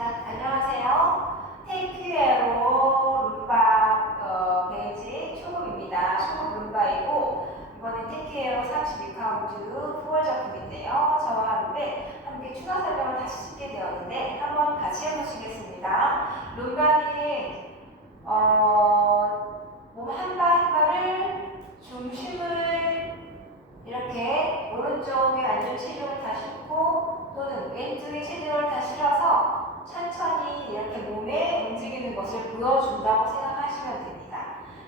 자, 안녕하세요. 테이크웨어로 룸바 베이지 초급입니다. 초급 룸바이고 이번엔 테이크웨어 32카운트 9월 작품인데요. 저와 함께 추가 설명을 다시 찍게 되었는데 한번 같이 해보시겠습니다. 룸바는 몸 한 발 한 발을 중심을 이렇게 오른쪽에 앉은 체중을 다 싣고 또는 왼쪽에 체중을 다 실어서 천천히 이렇게 몸에 움직이는 것을 보여준다고 생각하시면 됩니다.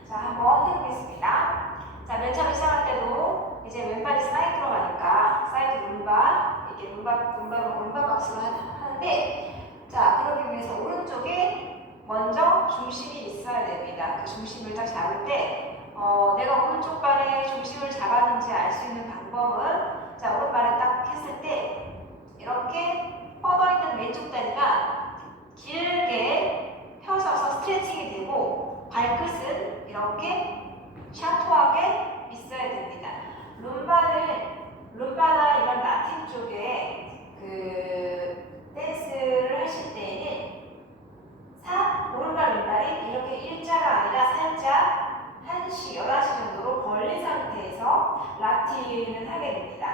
자, 한번 해보겠습니다. 자, 맨 처음 시작할 때도 이제 왼발이 사이드로 가니까 사이드 룸바, 이렇게 룸바 박스로 하는데, 자, 그러기 위해서 오른쪽에 먼저 중심이 있어야 됩니다. 그 중심을 딱 잡을 때 내가 오른쪽 발에 중심을 잡았는지 알 수 있는 방법은, 자, 오른발에 딱 했을 때 이렇게 뻗어있는 왼쪽 다리가 길게 펴져서 스트레칭이 되고 발끝은 이렇게 샤프하게 있어야 됩니다. 룸바나 이런 라틴 쪽에 댄스를 하실 때에는 오른발 왼발이 이렇게 일자가 아니라 살짝 1시, 11시 정도로 벌린 상태에서 라틴을 하게 됩니다.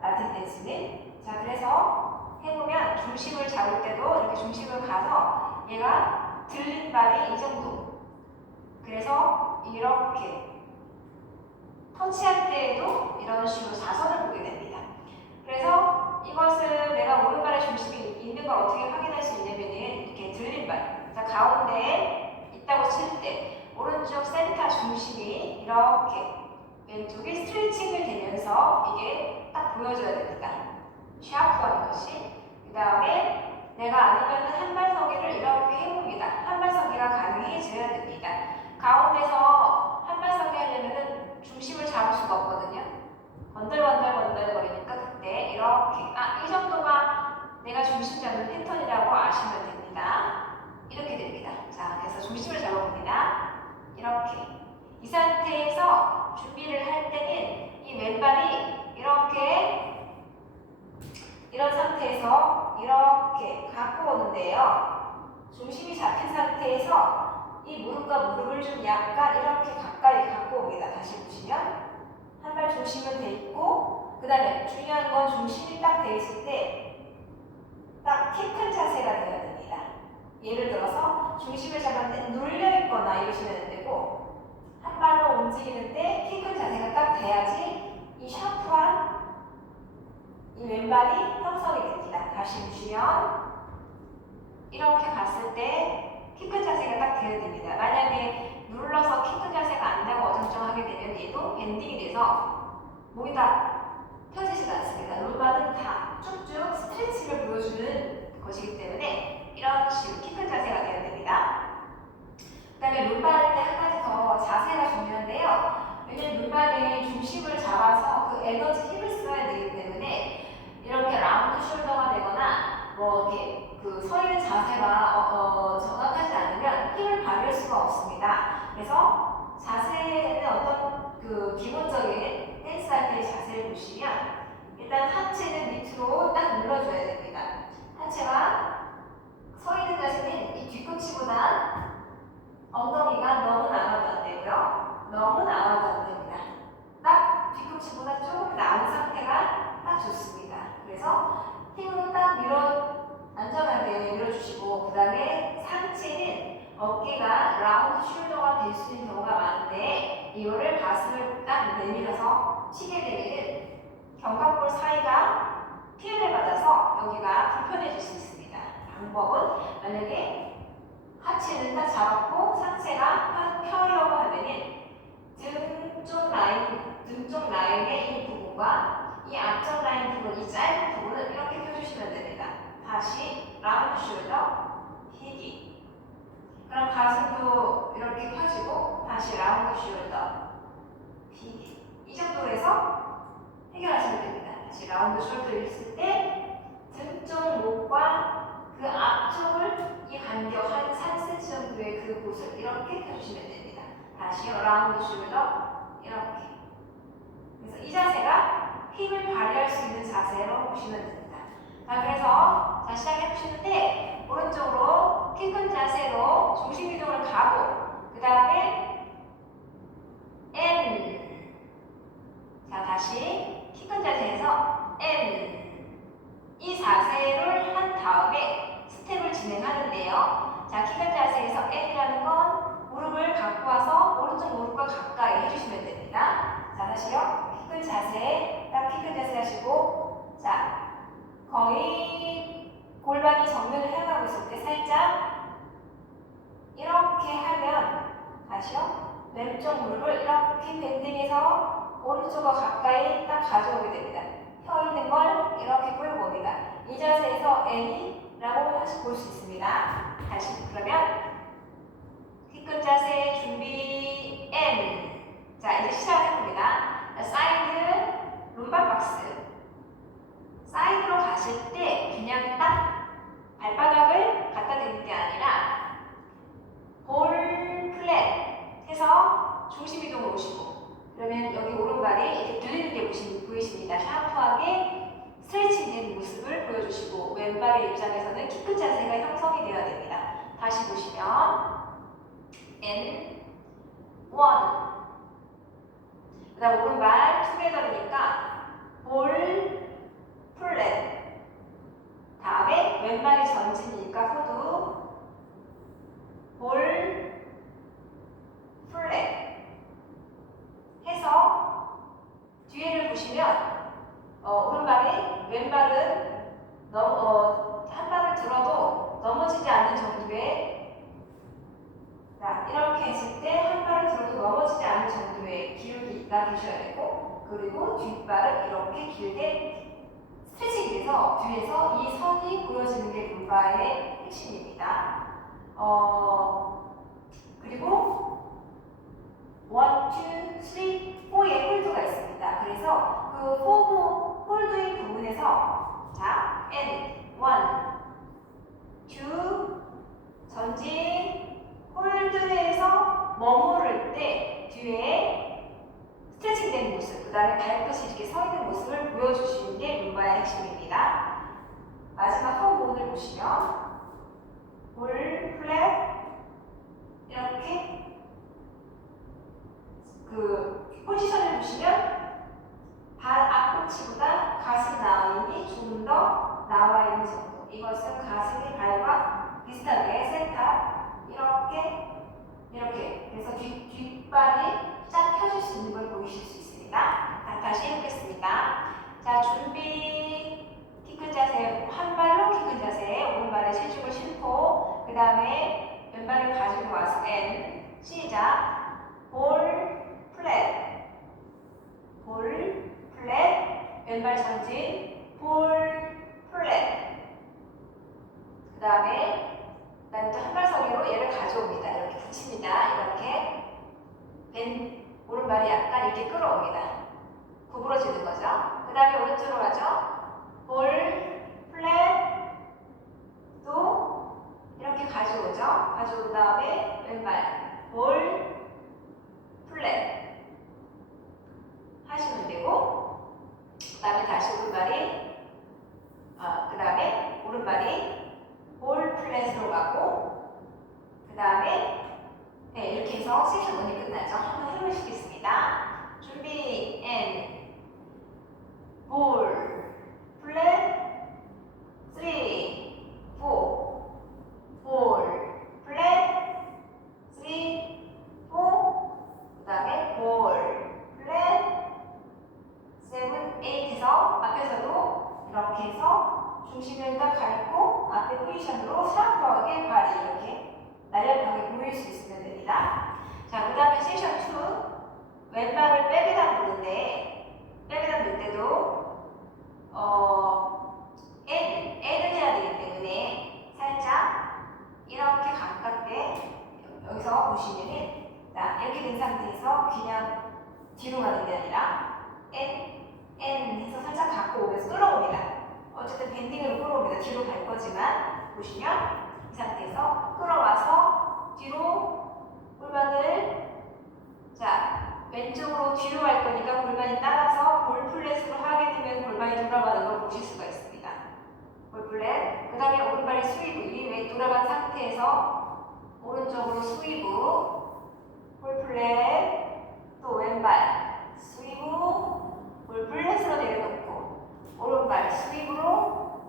라틴 댄스는. 자, 그래서 해보면 중심을 잡을 때도 이렇게 중심을 가서 얘가 들린 발이 이 정도. 그래서 이렇게 터치할 때에도 이런 식으로 자선을 보게 됩니다. 그래서 이것을 내가 오른발에 중심이 있는 걸 어떻게 확인할 수 있냐면은 이렇게 들린 발. 자, 가운데에 있다고 칠 때 오른쪽 센터 중심이 이렇게 왼쪽이 스트레칭을 되면서 이게 딱 보여줘야 됩니다. 샤프한 것이. 그 다음에 내가 아니면 한 발 서기를 이렇게 해봅니다. 한 발 서기가 가능해져야 됩니다. 가운데서 한 발 서기 하려면 중심을 잡을 수가 없거든요. 건들건들거리니까 그때 이렇게 이 정도가 내가 중심 잡는 패턴이라고 아시면 됩니다. 이렇게 됩니다. 자, 그래서 중심을 잡아봅니다. 이렇게. 이 상태에서 준비를 할 때는 이 왼발이 이렇게 이런 상태에서 이렇게 갖고 오는데요. 중심이 잡힌 상태에서 이 무릎과 무릎을 좀 약간 이렇게 가까이 갖고 옵니다. 다시 보시면 한 발 중심은 돼 있고, 그 다음에 중요한 건 중심이 딱 돼 있을 때 딱 키 큰 자세가 되어야 됩니다. 예를 들어서 중심을 잡았는데 눌려있거나 이러시면 안 되고 한 발로 움직이는데 키 큰 자세가 딱 돼야지 이 샤프한 이 왼발이 형성이 됩니다. 다시 보시면 이렇게 갔을 때 키 큰 자세가 딱 되어야 됩니다. 만약에 눌러서 키 큰 자세가 안 되고 어정쩡하게 되면 얘도 밴딩이 돼서 몸이 다 펴지지 않습니다. 룸바는 다 쭉쭉 스트레칭을 보여주는 것이기 때문에 이런 식으로 키 큰 자세가 되어야 됩니다. 그 다음에 룸바 할 때 한 가지 더 자세가 중요한데요. 왜냐면 룸바는 중심을 잡아서 그 에너지 힘을 써야 되기 때문에 이렇게 라운드 숄더가 되거나 이렇게 서 있는 자세가 정확하지 않으면 힘을 발휘할 수가 없습니다. 그래서 자세는 어떤 기본적인 댄스 할 때의 자세를 보시면 일단 하체는 밑으로 딱 눌러줘야 됩니다. 하체가 서 있는 자세는 이 뒤꿈치보다 엉덩이가 너무 나와도 안 되고요. 너무 나와도 안 됩니다. 딱 뒤꿈치보다 조금 나은 상태가 딱 좋습니다. 그래서 힘으로 딱 안전하게 밀어주시고, 그 다음에 상체는 어깨가 라운드 숄더가 될 수 있는 경우가 많은데 이거를 가슴을 딱 내밀어서 치게 되면 견갑골 사이가 피해를 받아서 여기가 불편해질 수 있습니다. 방법은 만약에 하체는 딱 잡았고 상체가 펴려고 하면은 등 쪽 라인의 이 부분과 이 앞쪽 라인 부분, 이 짧은 부분을 이렇게 펴주시면 됩니다. 다시 라운드 숄더 히기. 그럼 가슴도 이렇게 펴지고 다시 라운드 숄더 히기. 이 정도로 해서 해결하시면 됩니다. 다시 라운드 숄더를 했을 때 등 쪽 목과 그 앞쪽을 이 간격 한 3cm 정도의 그 곳을 이렇게 펴주시면 됩니다. 다시 라운드 숄더 이렇게. 그래서 이 자세가 힘을 발휘할 수 있는 자세로 보시면 됩니다. 자, 그래서 시작해 보시는데 오른쪽 자세를 한 다음에 스텝을 진행하는데요. 자, 키 큰 자세에서 N이라는 건 무릎을 갖고 와서 오른쪽 무릎과 가까이 해주시면 됩니다. 자, 다시요. 키 큰 자세, 딱 키 큰 자세 하시고, 자, 거의 골반이 정면을 향하고 있을 때 살짝 이렇게 하면, 다시요. 왼쪽 무릎을 이렇게 밴딩해서 오른쪽과 가까이 딱 가져오게 됩니다. 펴 있는 걸 이렇게 끌고 옵니다. 이 자세에서 N이라고 볼 수 있습니다. 다시 그러면 키 큰 자세 준비 N. 자, 이제 시작을 해봅니다. 사이드 룸바 박스. 사이드로 가실 때 그냥 딱 발바닥을 갖다 대는 게 아니라 볼 플랫 해서 중심 이동을 오시고, 그러면 여기 오른발이 이렇게 들리는 게 보이십니다. 샤프하게 스트레칭된 모습을 보여주시고, 왼발의 입장에서는 키 큰 자세가 형성이 되어야 됩니다. 다시 보시면 N 1. 그 다음 오른발 투게더니까 볼 플랫. 다음에 왼발이 전진이니까 후두 볼 플랫 해서 뒤에를 보시면 오른발이 왼발은 한 발을 들어도 넘어지지 않는 정도의, 자, 이렇게 했을 때 한 발을 들어도 넘어지지 않는 정도의 기울기가 되셔야 되고, 그리고 뒷발은 이렇게 길게 스트레칭이 돼서 뒤에서 이 선이 보여지는 게 룸바의 핵심입니다. 그리고 1, 2, 3, 4의 홀드가 있습니다. 그래서 그 4 홀드의 부분에서, 자, N 1, 2 전진 홀드에서 머무를 때 뒤에 스트레칭된 모습, 그 다음에 발끝이 이렇게 서 있는 모습을 보여주시는 게 룸바의 핵심입니다. 마지막 홈본을 보시면 볼 플랫 이렇게 그 포지션을 보시면 발 앞꿈치보다 가슴 라인이 조금 더 나와 있는 정도. 이것은 가슴이 발과 비슷하게 세탑 이렇게 그래서 뒷발이 쫙 펴질 수 있는 걸 보이실 수 있습니다. 자, 다시 해보겠습니다. 자, 준비. 키 큰 자세, 한 발로 키 큰 자세, 오른발에 체중을 싣고, 그 다음에 왼발을 가지고 와서 N. 시작. 볼 플랫, 볼 플랫, 왼발 전진, 볼 플랫. 그 다음에 또 한 발 서기로 얘를 가져옵니다. 이렇게 붙입니다. 이렇게 오른발이 약간 이렇게 끌어옵니다. 구부러지는 거죠. 그 다음에 오른쪽으로 가죠. 볼 플랫, 또 이렇게 가져오죠. 가져온 다음에 왼발 볼 플랫 하시면 되고, 그 다음에 다시 오른발이 볼 플랫으로 가고, 그 다음에 이렇게 해서 세션 1이 끝나죠. 한번 해보시겠습니다. 준비 N 볼 플랫 3, 4 볼 플랫 3, 4, 그 다음에 볼 플랫 7, 8에서 앞에서도 이렇게 해서 중심을 딱 밟고 앞에 포지션으로 샤프하게 발이 이렇게 날렵하게 보일 수 있으면 됩니다. 자, 그 다음에 세션 2, 왼발을 백에다 놓는데, 백에다 놓을 때도 N을 해야 되기 때문에 살짝 이렇게 가깝게, 여기서 보시면은, 자, 이렇게 된 상태에서 그냥 뒤로 가는 게 아니라 N 해서 살짝 갖고 오면서 끌어옵니다. 어쨌든 밴딩으로 끌어옵니다. 뒤로 갈 거지만 보시면 이 상태에서 끌어와서 뒤로 골반을, 자, 왼쪽으로 뒤로 갈 거니까 골반이 따라서 볼 플랫으로 하게 되면 골반이 돌아가는 걸 보실 수가 있습니다. 볼 플랫. 그 다음에 오른발이 스위브, 이 돌아간 상태에서 오른쪽으로 스위브, 볼 플랫, 또 왼발 스위브, 볼 플랫으로 내려놓고 오른발 스위브로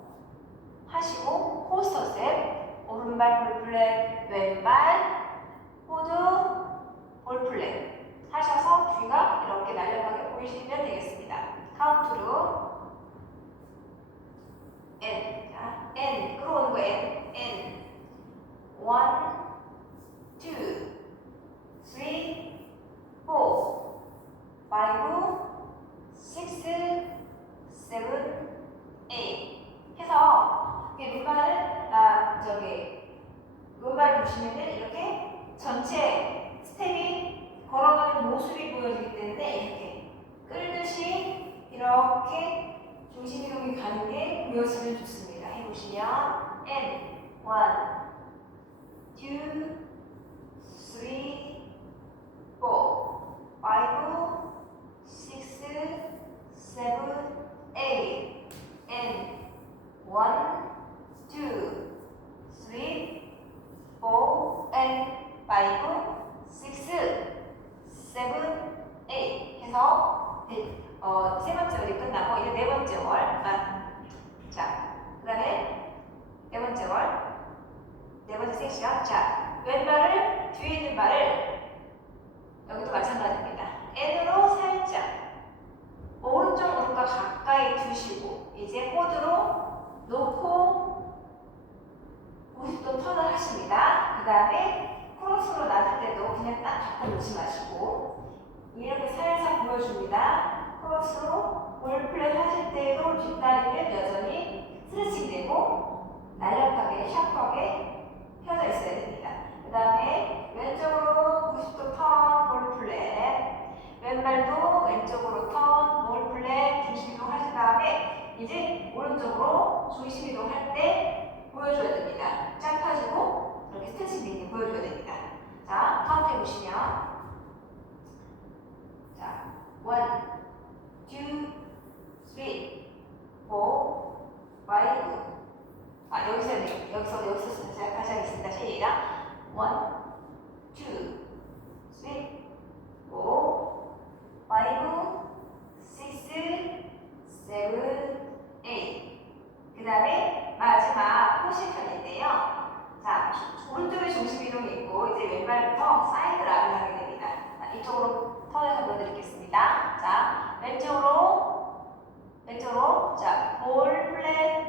보시면 N 1, 2, 3, 4, 5, 6, 7, 8 N 1, 2, 3, 4 and 5, 6, 7, 8 해서 세 번째 월이 끝나고 이제 네 번째 월만. 자, 그 다음에 네 번째 월, 네 번째 섹션. 자, 왼발을 뒤에 있는 발을 여기도 마찬가지입니다. N으로 살짝 오른쪽 무릎과 가까이 두시고 이제 호드로 놓고 90도 턴을 하십니다. 그 다음에 크로스로 놔줄 때도 그냥 딱 갖다 놓지 마시고 이렇게 살살 보여줍니다. 크로스로 볼 플랫 하실 때도 뒷다리는 여전히 스트레칭 되고 날렵하게 샤프하게 펴져 있어야 됩니다. 그 다음에 왼쪽으로 90도 턴, 볼 플랫, 왼발도 왼쪽으로 턴, 볼 플랫, 중심 이동 하신 다음에 이제 오른쪽으로 중심 이동 할 때 보여줘야 됩니다. 쫙 펴지고 이렇게 스트레칭 되게 보여줘야 됩니다. 자, 카운트 해보시면 자, 1, 2, 3, 4, 5 여기서 다시 하겠습니다. 시작 1, 2, 3, 4, 5, 6, 7, 8 그 다음에 마지막 포시션인데요. 자, 오른쪽에 중심 이동이 있고 이제 왼발부터 사이드 락을 하게 됩니다. 자, 이쪽으로 턴해서 보여드리겠습니다. 자, 왼쪽으로 자, 볼 플랫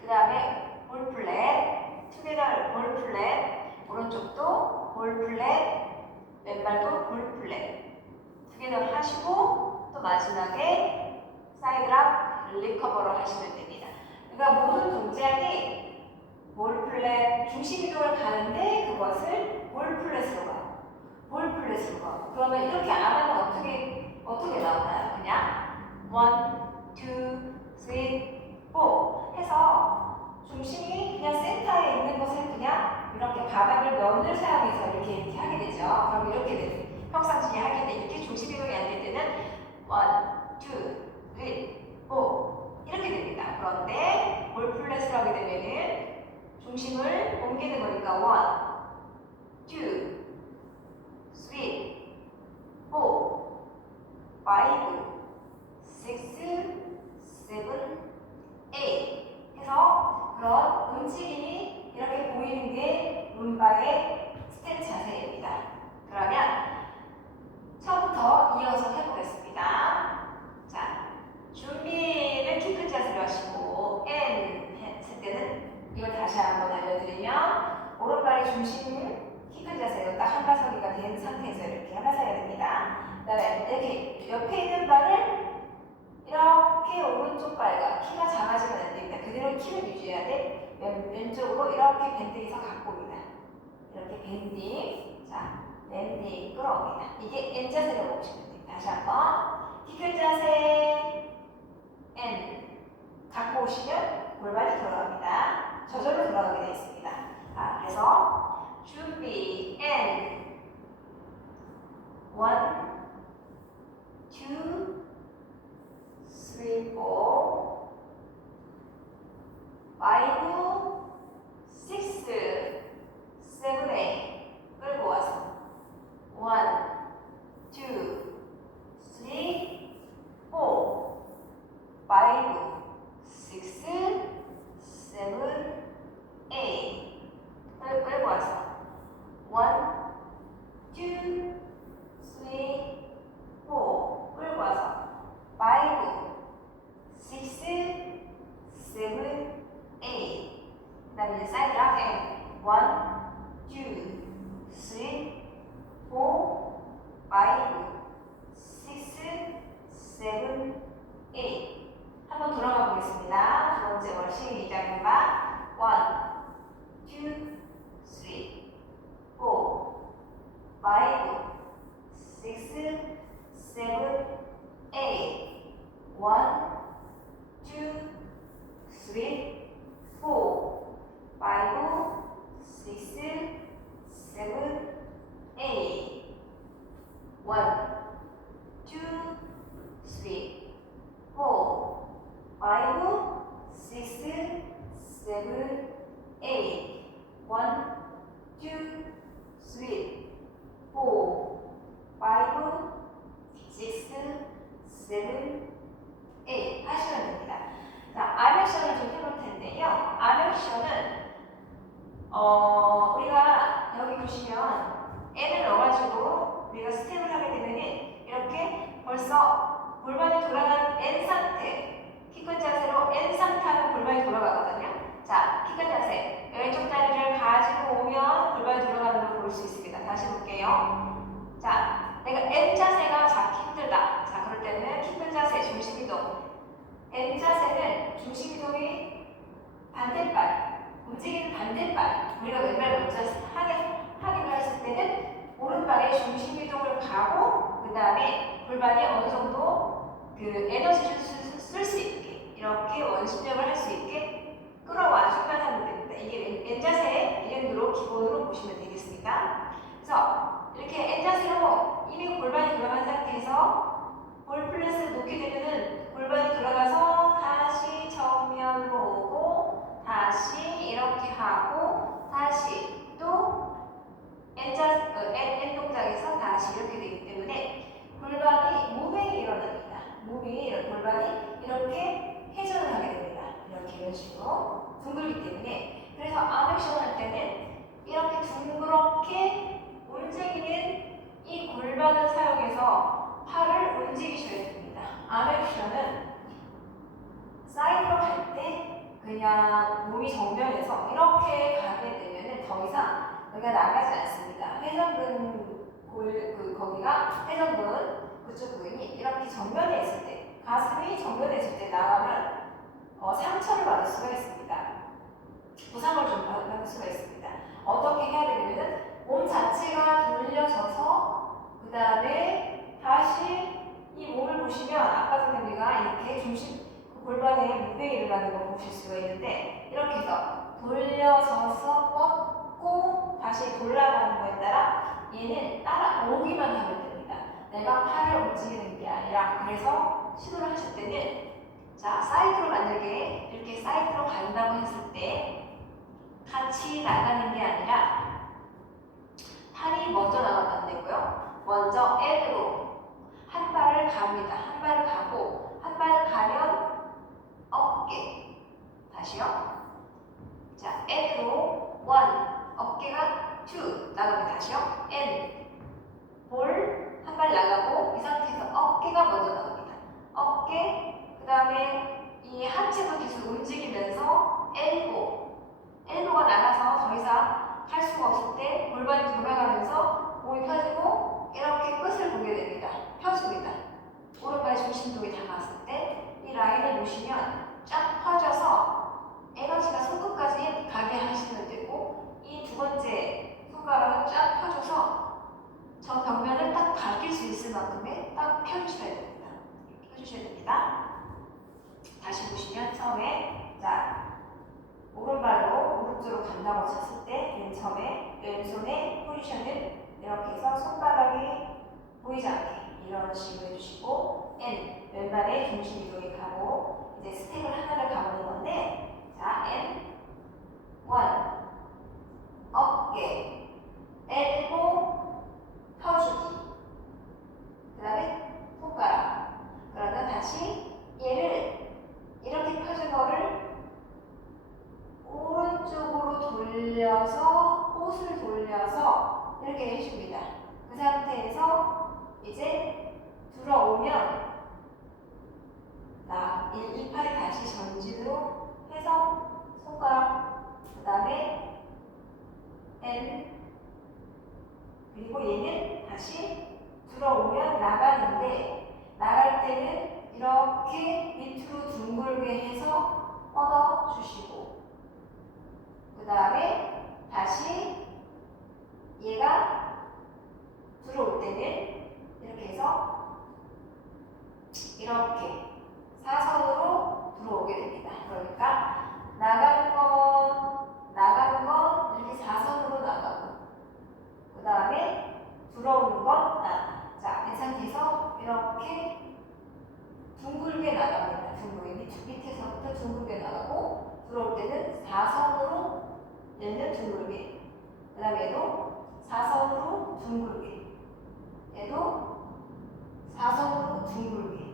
그 다음에 볼 플랫 투게더 볼 플랫 오른쪽도 볼 플랫 왼발도 볼 플랫 투게더 하시고 또 마지막에 사이드 락 리커버를 하시면 됩니다. 그러니까 모든 동작이 볼 플랫 중심 이동을 가는데 그것을 볼 플랫으로 가요. 볼 플랫으로 가요. 그러면 이렇게 안 하면 어떻게 나오나요? 그냥 1, 2, 3, 4 해서 중심이 그냥 센터에 있는 것을 그냥 이렇게 바닥을 면을 사용해서 이렇게 하게 되죠. 그럼 이렇게 돼요. 평상시에 하게 돼 이렇게 중심 이동이 안 될 때는 1, 2, 3, 4 이렇게 됩니다. 그런데 볼 플랫을 하게 되면은 중심을 옮기는 거니까 1, 2, 3, 4, 5, 6, 7, 8 해서 그런 움직임이 이렇게 보이는 게 룸바의 스텝 자세입니다. 그러면 처음부터 이어서 해보겠습니다. 자, 준비를 키 큰 자세로 하시고 N 했을 때는 이걸 다시 한번 알려드리면 오른발의 중심을 키 큰 자세로 딱 한가서기가 된 상태에서 이렇게 하셔야 됩니다. 그 다음에 이렇게 옆에 있는 발을 이렇게 오른쪽 발과 키가 작아지면 안 됩니다. 그대로 키를 유지해야 돼. 왼쪽으로 이렇게 밴딩해서 갖고 옵니다. 이렇게 밴딩. 자, 밴딩 끌어옵니다. 이게 N 자세로 보시면 됩니다. 다시 한번. 키 큰 자세. N. 갖고 오시면 골반이 돌아갑니다. 저절로 돌아가게 되어 있습니다. 자, 그래서 준비. N. 1, 2, 3, 4, 5, 6, 7, 8 끌고 와서 1, 2, 3, 4, 5, 6, 7, 8 끌고 와서 1, 2, 3, 4 끌고 와서 5, 6, 7, 8 그 다음에 이제 사이드 락 N 1, 2, 3, 4, 5, 6, 7, 8 한번 돌아가 보겠습니다. 두 번째 월 시작입니다. 1, 2, 3, 4, 5, 6, 7, 8 1, 2, 3, 돌아가거든요. 자, 피가 자세. 왼쪽 다리를 가지고 오면 골반이 돌아가는 걸 볼 수 있습니다. 다시 볼게요. 자, 내가 N 자세가 잡기 힘들다. 자, 그럴 때는 기쁜 자세, 중심 이동. N 자세는 중심 이동이 반대발, 움직이는 반대발. 우리가 왼발 먼저 하기로 했을 때는 오른발에 중심 이동을 가고 그 다음에 골반이 어느 정도 그 에너지를 쓸 수 있게 이렇게 원심력을 할 수 있게 끌어와주면 하면 됩니다. 이게 N 자세의 이름으로 기본으로 보시면 되겠습니다. 그래서 이렇게 N 자세로 이미 골반이 돌아간 상태에서 볼 플랫을 놓게 되면은 골반이 돌아가서 다시 정면으로 오고 다시 이렇게 하고 다시 또 N 동작에서 다시 이렇게 되기 때문에 골반이 무빙이 일어납니다. 골반이 이렇게 회전을 하게 됩니다. 이렇게 이런 식으로 둥글기 때문에 그래서 암액션 할 때는 이렇게 둥그렇게 움직이는 이 골반을 사용해서 팔을 움직이셔야 됩니다. 암액션은 사이드로 갈 때 그냥 몸이 정면에서 이렇게 가게 되면은 더 이상 여기가 나가지 않습니다. 거기가 회전근 그쪽 부분이 이렇게 정면에 있을 때, 가슴이 정면에 있을 때 나가면 상처를 받을 수가 있습니다. 부상을 좀 받을 수가 있습니다. 어떻게 해야 되냐면은 몸 자체가 돌려져서 그 다음에 다시 이 몸을 보시면 아까 전에 우리가 이렇게 골반에 무게가 일어나는 거 보실 수가 있는데 이렇게 해서 돌려져서 뻗고 다시 돌아가는 거에 따라 얘는 따라오기만 하면 됩니다. 내가 팔을 움직이는 게 아니라 그래서 시도를 하실 때는 자 사이드로 만약에 이렇게 사이드로 간다고 했을 때 같이 나가는 게 아니라 팔이 먼저 나가면 안 되고요. 먼저 N으로 한 발을 갑니다. 한 발을 가고 한 발을 가면 어깨 다시요. 자 N으로 1 어깨가 2 나가면 다시요. N 볼 한 발 나가고 이 상태에서 어깨가 먼저 나갑니다. 어깨 그 다음에 이 하체도 계속 움직이면서 엘보가 나가서 더 이상 할 수가 없을 때 골반이 돌아가면서 몸이 펴지고 이렇게 끝을 보게 됩니다. 펴줍니다. 오른발 중심동이 다 갔을 때 이 라인을 보시면 쫙 펴져서 에너지가 손끝까지 가게 하시면 되고 이 두 번째 손가락은 쫙 펴줘서 저 벽면을 딱 가릴 수 있을 만큼의 딱 펴주셔야 됩니다. 펴주셔야 됩니다. 다시 보시면 처음에 자 오른발로 오른쪽으로 간다고 쳤을 때 맨 처음에 왼손의 포지션을 이렇게 해서 손바닥이 보이지 않게 이런 식으로 해주시고 N 왼발의 중심 이동이 가고 이제 스텝을 하나를 가보는 건데 자 N 1 어깨 엘보 펴주기 그 다음에 손가락 그러면 다시 얘를 이렇게 펴준 거를 오른쪽으로 돌려서 꽃을 돌려서 이렇게 해줍니다. 그 상태에서 이제 들어오면 이 팔이 다시 전진으로 해서 손가락 그 다음에 N 그리고 얘는 다시 들어오면 나가는데 나갈 때는 이렇게 밑으로 둥글게 해서 뻗어주시고 그 다음에 다시 얘가 들어올 때는 이렇게 해서 이렇게 사선으로 들어오게 됩니다. 그러니까 나가는 건 이렇게 사선으로 나가고 그 다음에 들어오는 건 자, 이 상태에서 이렇게 둥글게 나갑니다. 밑에서부터 둥글게 나가고 들어올 때는 사선으로 얘는 둥글게 그 다음에 얘도 사선으로 둥글게 얘도 사선으로 둥글게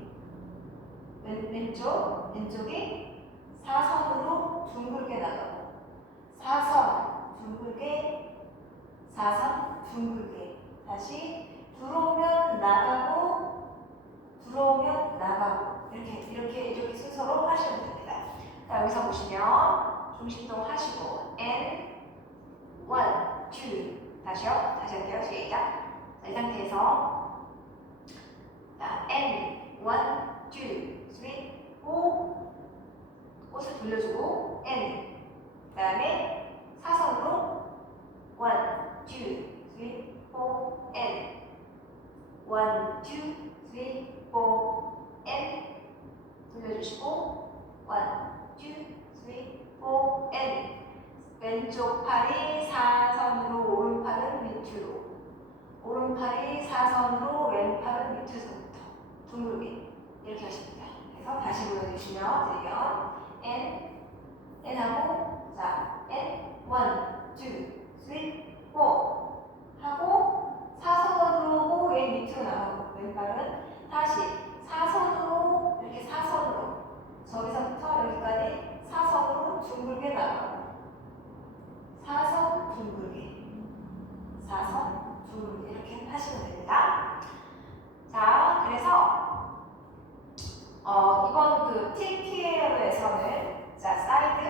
왼쪽이 사선으로 둥글게 나가고 사선 둥글게 사선 둥글게 다시 들어오면 나가고 들어오면 나가고 이렇게 순서로 하시면 됩니다. 자 여기서 보시면 중심동 하시고 and 1, 2 다시요. 다시 할게요. 시작. 자, 이 상태에서 자, and 1, 2, 3, 4 꽃을 돌려주고 and 그 다음에 사선으로 1, 2, 3, 4 and 1, 2, 3, 4 and 돌려주시고 1, 2, 3, 4 and 왼쪽 팔이 사선으로 오른팔은 밑으로 오른팔이 사선으로 왼팔은 밑에서부터 둥글게 이렇게 하십니다. 그래서 다시 보여주시면 되면 N 하고 자 N 1, 2, 3, 4 하고 사선으로 왼 밑으로 나가고 왼발은 다시 사선으로 이렇게 사선으로 저기서부터 여기까지 사선으로 둥글게 나가고 사선 둥글게 사선 둥글게 이렇게 하시면 됩니다. 자 그래서 이번 그 TPL에서는 자 사이드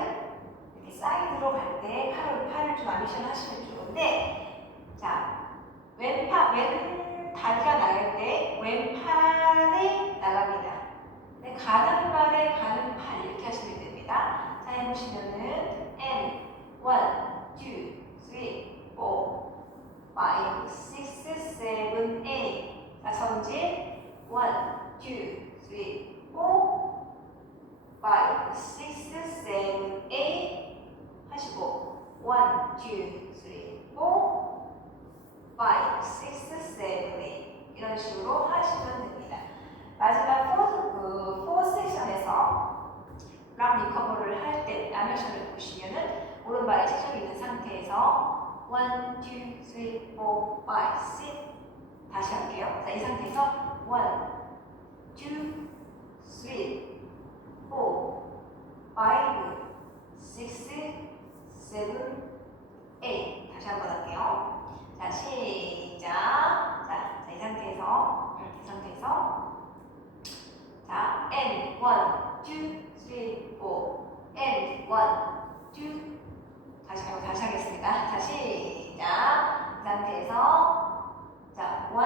이렇게 사이드로 갈 때 팔을 좀 아미션 하시면 좋은데 자 왼 다리가 나갈 때 왼팔이 나갑니다. 근데 가는 발에 가는 팔 이렇게 하시면 됩니다. 자 해보시면은 N 1, 2, 3, 4, 5, 6, 7, 8 자 성질 1, 2, 3, 4, 5, 6, 7, 8 하시고 1, 2, 3, 4, 5, 6, 7, 8 이런 식으로 하시면 됩니다. 마지막 4 섹션에서 락 리커버를 할 때 아메이션을 보시면은 오른발에 체중이 있는 상태에서 1, 2, 3, 4, 5, 6 다시 할게요. 자, 이 상태에서 1, 2, 3, 4, 5, 6, 7, 8 다시 한번 할게요. 자, 시작. 자, 이 상태에서 자, N 1, 2, 3, 4 N 1, 2 다시 하겠습니다. 자, 시작. 이 상태에서 자, 1,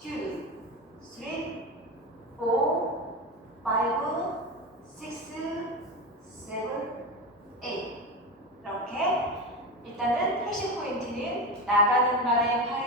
2, 3, 4, 5, 6, 7, 8 이렇게 일단은 핵심 포인트는 나가는 발에 팔